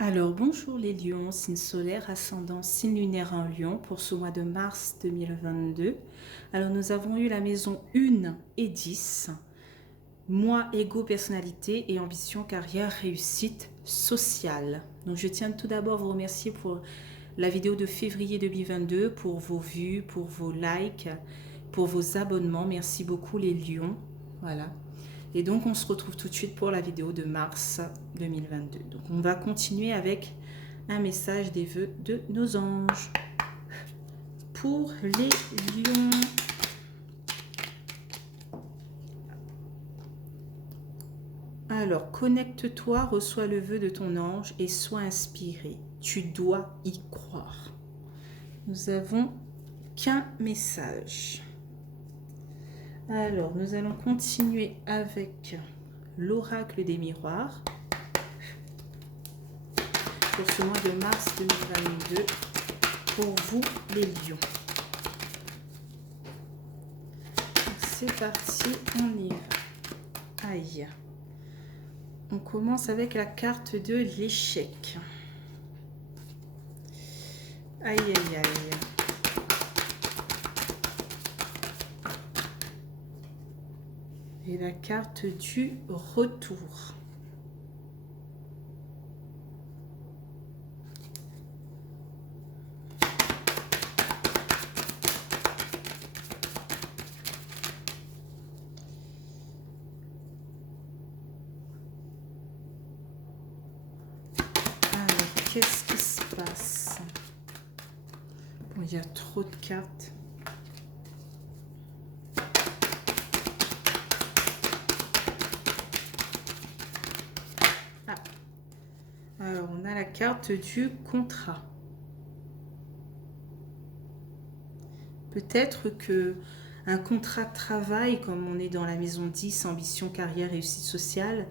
Alors bonjour les lions, signe solaire, ascendant, signe lunaire en lion pour ce mois de mars 2022. Alors nous avons eu la maison 1 et 10, moi, ego, personnalité et ambition, carrière, réussite sociale. Donc je tiens tout d'abord à vous remercier pour la vidéo de février 2022, pour vos vues, pour vos likes, pour vos abonnements. Merci beaucoup les lions. Voilà. Et donc on se retrouve tout de suite pour la vidéo de mars 2022. Donc on va continuer avec un message des vœux de nos anges. Pour les lions. Alors, connecte-toi, reçois le vœu de ton ange et sois inspiré. Tu dois y croire. Nous avons qu'un message. Alors, nous allons continuer avec l'oracle des miroirs pour ce mois de mars 2022 pour vous les lions. C'est parti, on y va. Aïe. On commence avec la carte de l'échec. Aïe, aïe, aïe. Et la carte du retour. Qu'est-ce qui se passe? Bon, il y a trop de cartes. Ah. Alors, on a la carte du contrat. Peut-être que un contrat de travail, comme on est dans la maison 10, ambition, carrière, réussite sociale,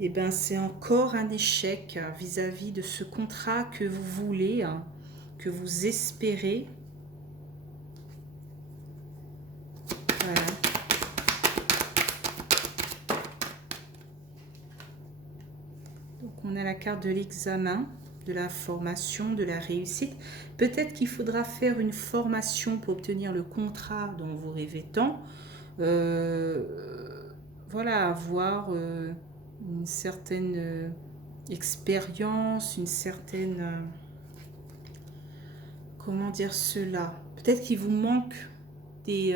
eh ben, c'est encore un échec vis-à-vis de ce contrat que vous voulez, que vous espérez. Voilà. Donc on a la carte de l'examen, de la formation, de la réussite. Peut-être qu'il faudra faire une formation pour obtenir le contrat dont vous rêvez tant. Voilà, avoir une certaine expérience, une certaine... comment dire cela? Peut-être qu'il vous manque des,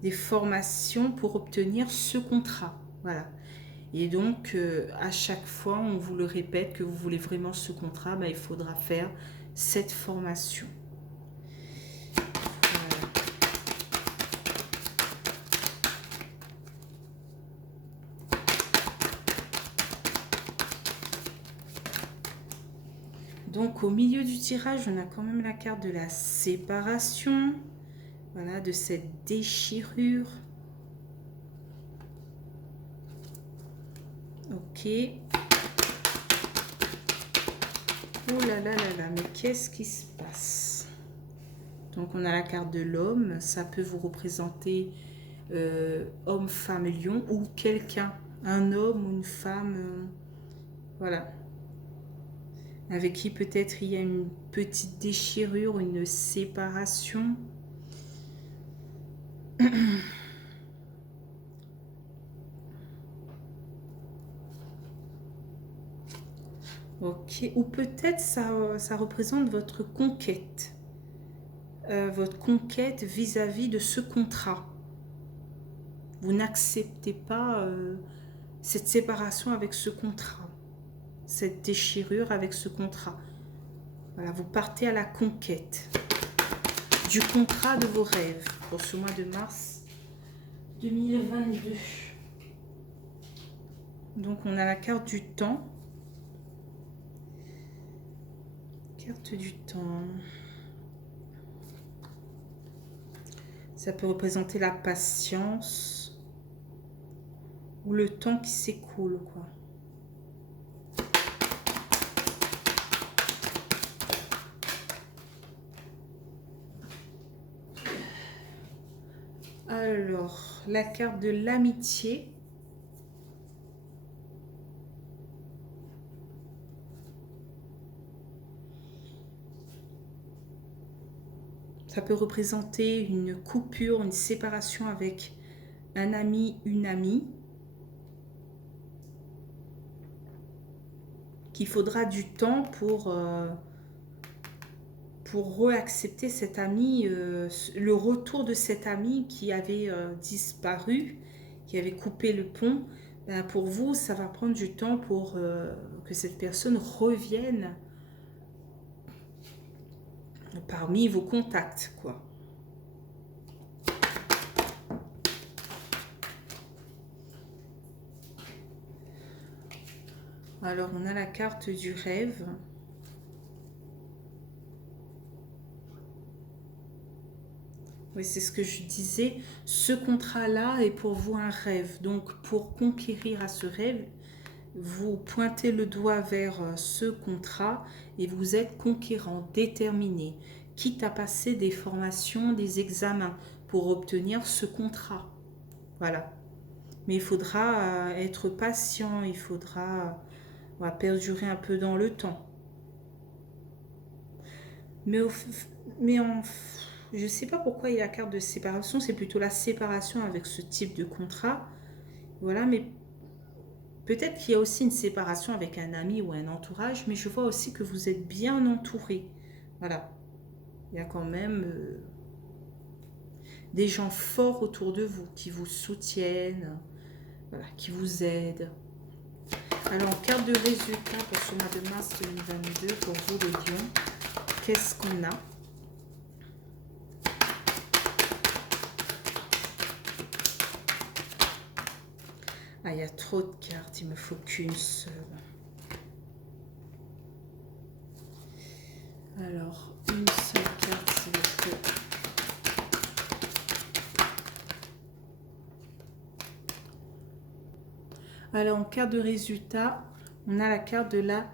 des formations pour obtenir ce contrat. Voilà. Et donc, à chaque fois, on vous le répète que vous voulez vraiment ce contrat, ben, il faudra faire cette formation. Donc au milieu du tirage, on a quand même la carte de la séparation, voilà, de cette déchirure. Ok. Oh là là là là, mais qu'est-ce qui se passe? Donc on a la carte de l'homme, ça peut vous représenter homme, femme, lion, ou quelqu'un, un homme ou une femme, voilà. Avec qui peut-être il y a une petite déchirure, une séparation. Ok, ou peut-être ça représente votre conquête vis-à-vis de ce contrat. Vous n'acceptez pas cette séparation avec ce contrat, cette déchirure avec ce contrat. Voilà, vous partez à la conquête du contrat de vos rêves pour ce mois de mars 2022. Donc on a la carte du temps. Carte du temps. Ça peut représenter la patience ou le temps qui s'écoule, quoi. Alors, la carte de l'amitié. Ça peut représenter une coupure, une séparation avec un ami, une amie. Qu'il faudra du temps pour réaccepter cet ami, le retour de cet ami qui avait disparu, qui avait coupé le pont. Ben, pour vous, ça va prendre du temps pour que cette personne revienne parmi vos contacts, quoi. Alors, on a la carte du rêve. Oui, c'est ce que je disais. Ce contrat-là est pour vous un rêve. Donc, pour conquérir à ce rêve, vous pointez le doigt vers ce contrat et vous êtes conquérant, déterminé, quitte à passer des formations, des examens pour obtenir ce contrat. Voilà. Mais il faudra être patient, il faudra perdurer un peu dans le temps. Mais je ne sais pas pourquoi il y a la carte de séparation, c'est plutôt la séparation avec ce type de contrat. Voilà, mais peut-être qu'il y a aussi une séparation avec un ami ou un entourage, mais je vois aussi que vous êtes bien entouré. Voilà. Il y a quand même des gens forts autour de vous qui vous soutiennent, voilà, qui vous aident. Alors, carte de résultat pour ce mois de mars 2022 pour vous les lions. Qu'est-ce qu'on a? Ah, il y a trop de cartes, il me faut qu'une seule. Alors, une seule carte, s'il vous plaît. Alors, en carte de résultat, on a la carte de la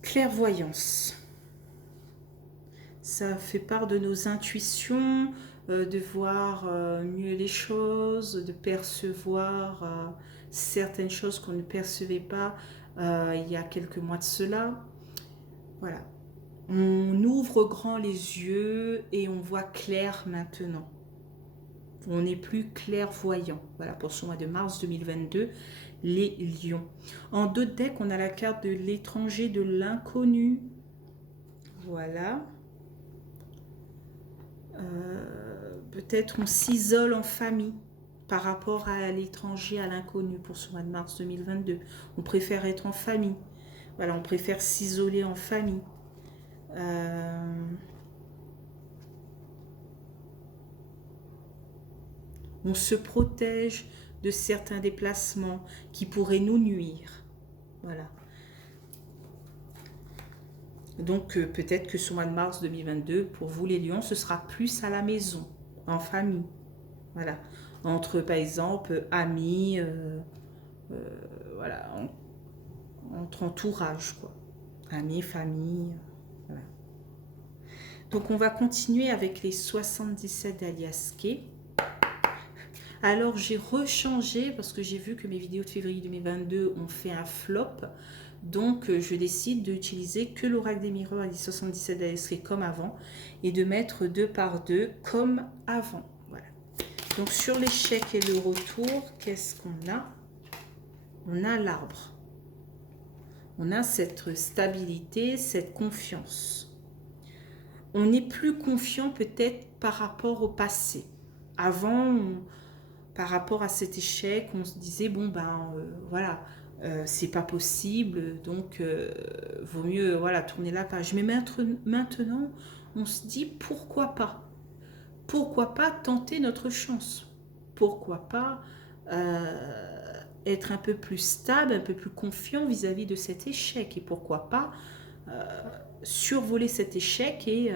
clairvoyance. Ça fait part de nos intuitions, de voir mieux les choses, de percevoir certaines choses qu'on ne percevait pas il y a quelques mois de cela. Voilà. On ouvre grand les yeux et on voit clair maintenant. On n'est plus clairvoyant. Voilà, pour ce mois de mars 2022, les lions. En deux decks, on a la carte de l'étranger, de l'inconnu. Voilà. Peut-être on s'isole en famille par rapport à l'étranger, à l'inconnu pour ce mois de mars 2022. On préfère être en famille. Voilà, on préfère s'isoler en famille. On se protège de certains déplacements qui pourraient nous nuire. Voilà. Donc peut-être que ce mois de mars 2022, pour vous les lions, ce sera plus à la maison, en famille. Voilà. Entre, par exemple, amis, voilà, entre entourage, quoi. Amis, famille, voilà. Donc on va continuer avec les 77 d'Alias Kay. Alors j'ai rechangé parce que j'ai vu que mes vidéos de février 2022 ont fait un flop. Donc je décide d'utiliser que l'oracle des mireurs et les 77 d'Alias Kay comme avant et de mettre 2 par 2 comme avant. Voilà. Donc sur l'échec et le retour, qu'est-ce qu'on a? On a l'arbre. On a cette stabilité, cette confiance. On n'est plus confiant peut-être par rapport au passé. Avant, par rapport à cet échec, on se disait, bon ben voilà, c'est pas possible, donc vaut mieux voilà, tourner la page. Mais maintenant, on se dit, pourquoi pas? Pourquoi pas tenter notre chance? Pourquoi pas être un peu plus stable, un peu plus confiant vis-à-vis de cet échec? Et pourquoi pas survoler cet échec et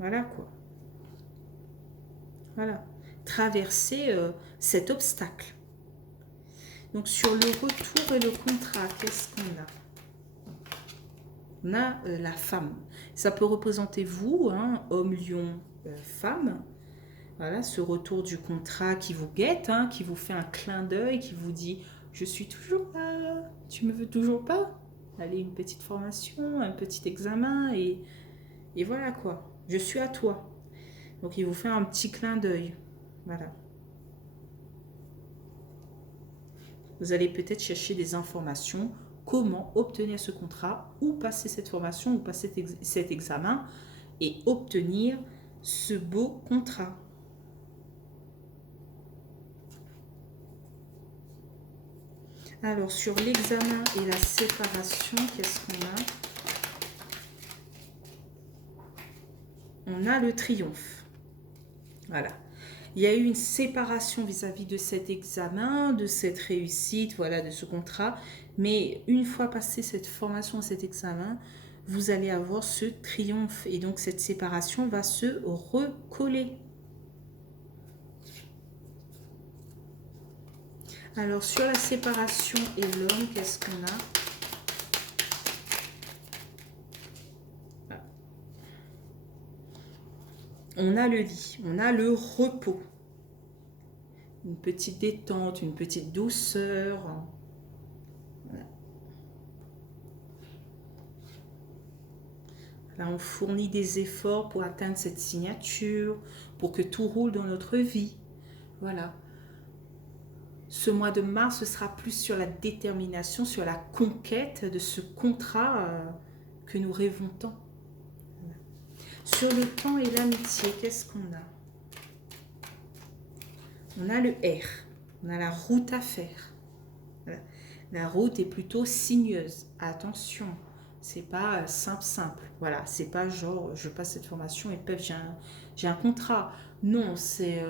voilà quoi. Voilà. Traverser cet obstacle. Donc sur le retour et le contrat, qu'est-ce qu'on a? On a la femme. Ça peut représenter vous, hein, homme lion femme. Voilà, ce retour du contrat qui vous guette, hein, qui vous fait un clin d'œil, qui vous dit « Je suis toujours là, tu me veux toujours pas ?» Allez, une petite formation, un petit examen et voilà quoi. Je suis à toi. Donc, il vous fait un petit clin d'œil. Voilà. Vous allez peut-être chercher des informations, comment obtenir ce contrat, ou passer cette formation, ou passer cet examen, et obtenir ce beau contrat. Alors, sur l'examen et la séparation, qu'est-ce qu'on a? On a le triomphe. Voilà. Il y a eu une séparation vis-à-vis de cet examen, de cette réussite, voilà, de ce contrat. Mais une fois passé cette formation, cet examen, vous allez avoir ce triomphe. Et donc, cette séparation va se recoller. Alors, sur la séparation et l'homme, qu'est-ce qu'on a? On a le lit, on a le repos. Une petite détente, une petite douceur. Voilà. Là, on fournit des efforts pour atteindre cette signature, pour que tout roule dans notre vie. Voilà. Ce mois de mars, ce sera plus sur la détermination, sur la conquête de ce contrat que nous rêvons tant. Voilà. Sur le temps et l'amitié, qu'est-ce qu'on a? On a le R, on a la route à faire. Voilà. La route est plutôt sinueuse. Attention, c'est pas simple. Voilà, c'est pas genre je passe cette formation et pef, j'ai un contrat. Non, c'est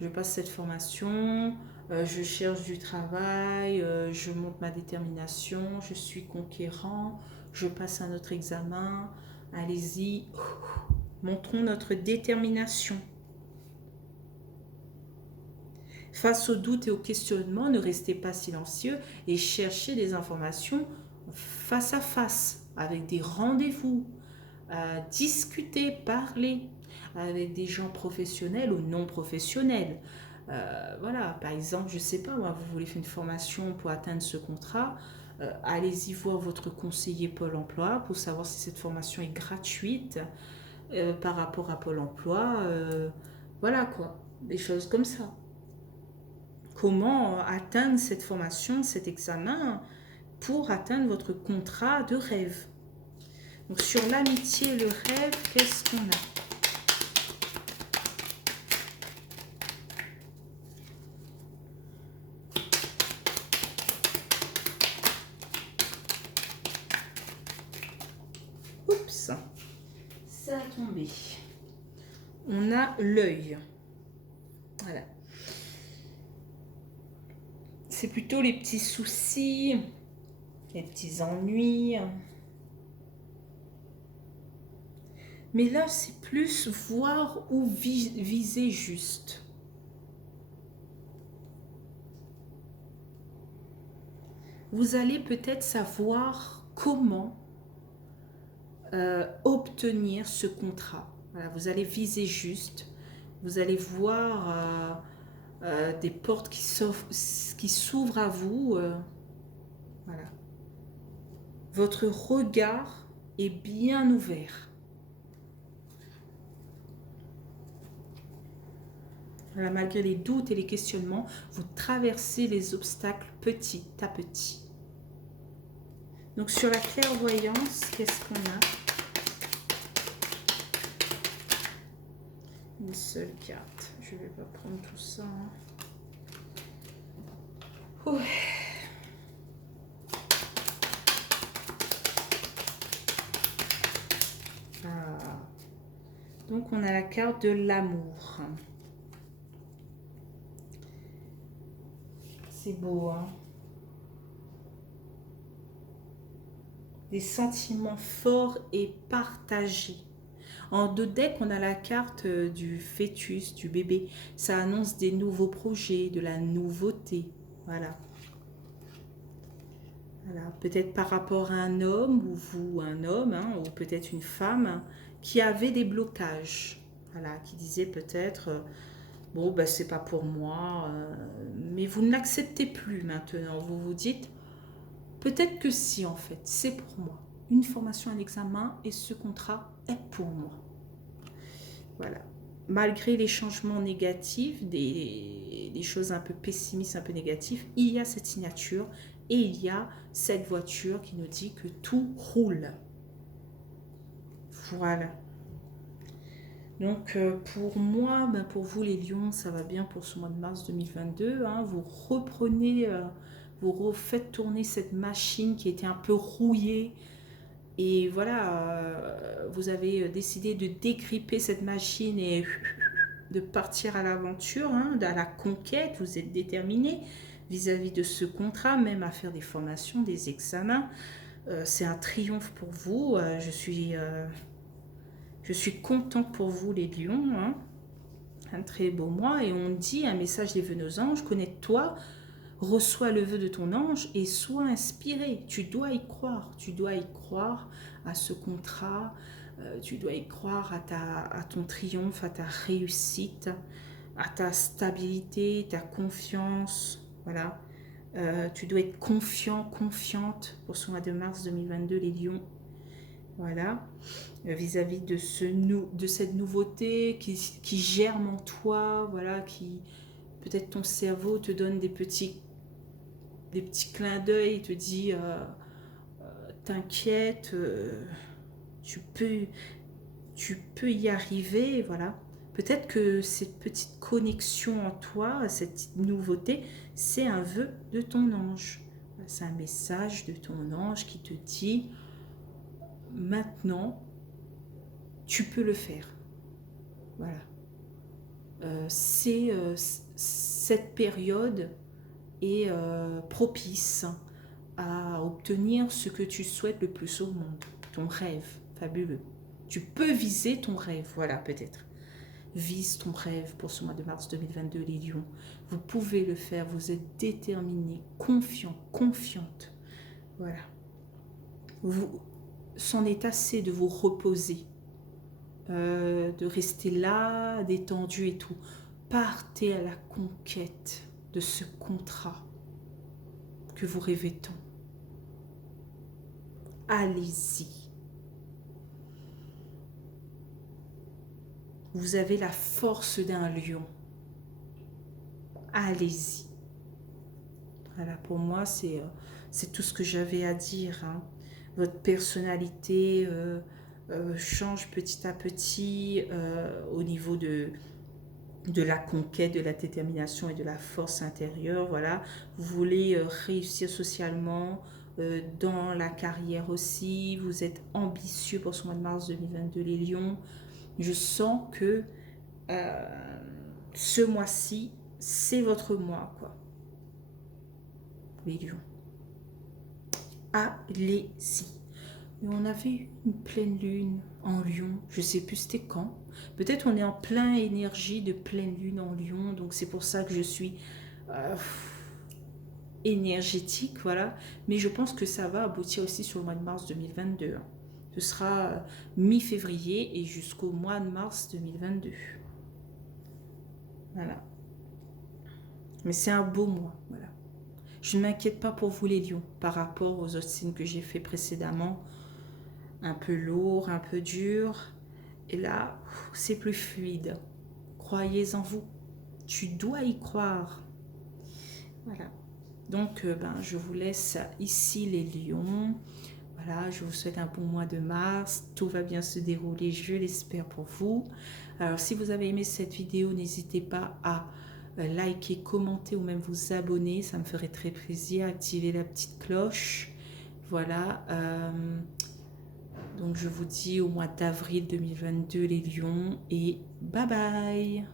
je passe cette formation, je cherche du travail, je monte ma détermination, je suis conquérant, je passe un autre examen. Allez-y, montrons notre détermination. Face aux doutes et aux questionnements, ne restez pas silencieux et cherchez des informations face à face, avec des rendez-vous, discuter, parler avec des gens professionnels ou non professionnels. Voilà, par exemple, je ne sais pas, moi, vous voulez faire une formation pour atteindre ce contrat, allez-y voir votre conseiller Pôle emploi pour savoir si cette formation est gratuite par rapport à Pôle emploi. Voilà quoi, des choses comme ça. Comment atteindre cette formation, cet examen pour atteindre votre contrat de rêve. Donc sur l'amitié et le rêve, qu'est-ce qu'on a? Oups, ça a tombé. On a l'œil. Voilà. C'est plutôt les petits soucis, les petits ennuis. Mais là, c'est plus voir ou viser juste. Vous allez peut-être savoir comment obtenir ce contrat. Voilà, vous allez viser juste. Vous allez voir des portes qui s'ouvrent à vous. Voilà. Votre regard est bien ouvert. Voilà, malgré les doutes et les questionnements, vous traversez les obstacles petit à petit. Donc sur la clairvoyance, qu'est-ce qu'on a? Une seule carte. Je ne vais pas prendre tout ça. Oh. Ah. Donc on a la carte de l'amour. C'est beau, hein? Des sentiments forts et partagés. En deux decks, on a la carte du fœtus, du bébé. Ça annonce des nouveaux projets, de la nouveauté. Voilà. Voilà. Peut-être par rapport à un homme, ou vous, un homme, hein, ou peut-être une femme, qui avait des blocages. Voilà, qui disait peut-être, bon, ben, c'est pas pour moi, mais vous ne l'acceptez plus maintenant. Vous vous dites, peut-être que si, en fait, c'est pour moi. Une formation, un examen, et ce contrat est pour moi. Voilà. Malgré les changements négatifs, des choses un peu pessimistes, un peu négatives, il y a cette signature et il y a cette voiture qui nous dit que tout roule. Voilà. Donc pour moi, ben, pour vous les lions, ça va bien pour ce mois de mars 2022. Hein. Vous reprenez, vous refaites tourner cette machine qui était un peu rouillée. Et voilà, vous avez décidé de dégripper cette machine et de partir à l'aventure, hein, à la conquête. Vous êtes déterminé vis-à-vis de ce contrat, même à faire des formations, des examens. C'est un triomphe pour vous. Je suis contente pour vous les lions. Hein. Un très beau mois. Et on dit un message des vœux nos anges. Connais-toi, reçois le vœu de ton ange et sois inspiré. Tu dois y croire. Tu dois y croire à ce contrat. Tu dois y croire à ton triomphe, à ta réussite, à ta stabilité, ta confiance. Voilà. Tu dois être confiant, confiante pour ce mois de mars 2022, les lions. Voilà. Vis-à-vis de, de cette nouveauté qui germe en toi, voilà, qui peut-être ton cerveau te donne des petits clins d'œil, te dit t'inquiète, tu peux y arriver, voilà. Peut-être que cette petite connexion en toi, cette nouveauté, c'est un vœu de ton ange. C'est un message de ton ange qui te dit maintenant, tu peux le faire. Voilà. Cette période est propice à obtenir ce que tu souhaites le plus au monde, ton rêve fabuleux. Tu peux viser ton rêve, voilà peut-être. Vise ton rêve pour ce mois de mars 2022, les lions. Vous pouvez le faire, vous êtes déterminés, confiants, confiantes. Voilà. C'en est assez de vous reposer, de rester là, détendu et tout. Partez à la conquête de ce contrat que vous rêvez tant. Allez-y. Vous avez la force d'un lion. Allez-y. Voilà, pour moi, c'est tout ce que j'avais à dire. Hein. Votre personnalité change petit à petit au niveau de la conquête, de la détermination et de la force intérieure. Voilà. Vous voulez réussir socialement, dans la carrière aussi. Vous êtes ambitieux pour ce mois de mars 2022, les lions. Je sens que ce mois-ci, c'est votre mois, quoi. Les lions. Allez-y. Mais on avait une pleine lune en lion, je sais plus c'était quand. Peut-être on est en plein énergie de pleine lune en lion, donc c'est pour ça que je suis énergétique, voilà. Mais je pense que ça va aboutir aussi sur le mois de mars 2022. Hein. Ce sera mi-février et jusqu'au mois de mars 2022. Voilà. Mais c'est un beau mois, voilà. Je ne m'inquiète pas pour vous les lions par rapport aux autres signes que j'ai fait précédemment. Un peu lourd, un peu dur. Et là, c'est plus fluide. Croyez en vous. Tu dois y croire. Voilà. Donc, je vous laisse ici les lions. Voilà, je vous souhaite un bon mois de mars. Tout va bien se dérouler, je l'espère pour vous. Alors, si vous avez aimé cette vidéo, n'hésitez pas à liker, commenter ou même vous abonner. Ça me ferait très plaisir. Activer la petite cloche. Voilà. Donc, je vous dis au mois d'avril 2022, les lions. Et bye bye!